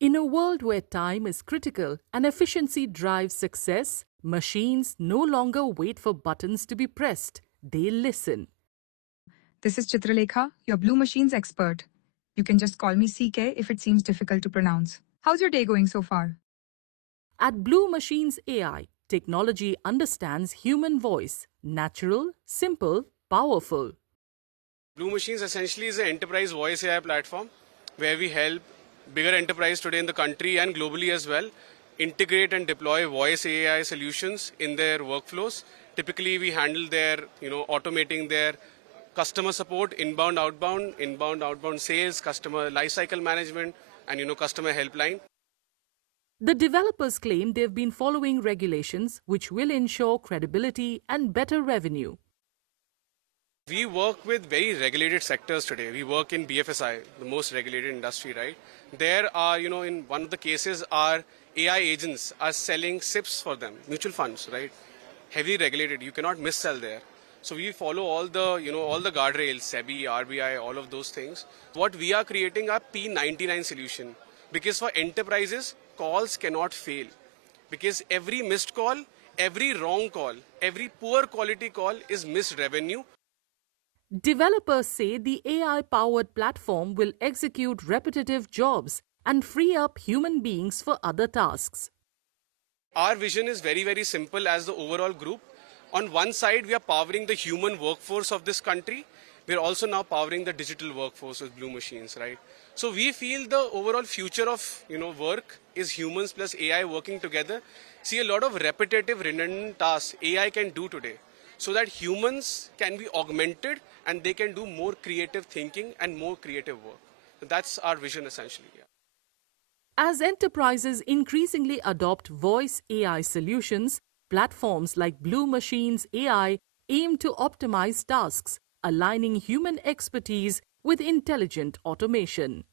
In a world where time is critical and efficiency drives success, machines no longer wait for buttons to be pressed. They listen. This is Chitralekha, your Blue Machines expert. You can just call me CK if it seems difficult to pronounce. How's your day going so far? At Blue Machines AI, technology understands human voice. Natural, simple, powerful. Blue Machines essentially is an enterprise voice AI platform where we help bigger enterprise today in the country and globally as well integrate and deploy voice AI solutions in their workflows. Typically, we handle their, automating their customer support, inbound, outbound sales, customer lifecycle management, and customer helpline. The developers claim they've been following regulations which will ensure credibility and better revenue. We work with very regulated sectors today. We work in BFSI, the most regulated industry, right? There are, in one of the cases, our AI agents are selling SIPs for them, mutual funds, right? Heavily regulated. You cannot mis-sell there. So we follow all the guardrails, SEBI, RBI, all of those things. What we are creating a P99 solution, because for enterprises, calls cannot fail. Because every missed call, every wrong call, every poor quality call is missed revenue. Developers say the AI-powered platform will execute repetitive jobs and free up human beings for other tasks. Our vision is very, very simple as the overall group. On one side, we are powering the human workforce of this country. We're also now powering the digital workforce with Blue Machines, right? So we feel the overall future of work is humans plus AI working together. See, a lot of repetitive, redundant tasks AI can do today, so that humans can be augmented and they can do more creative thinking and more creative work. That's our vision essentially. Yeah. As enterprises increasingly adopt voice AI solutions, platforms like Blue Machines AI aim to optimize tasks, aligning human expertise with intelligent automation.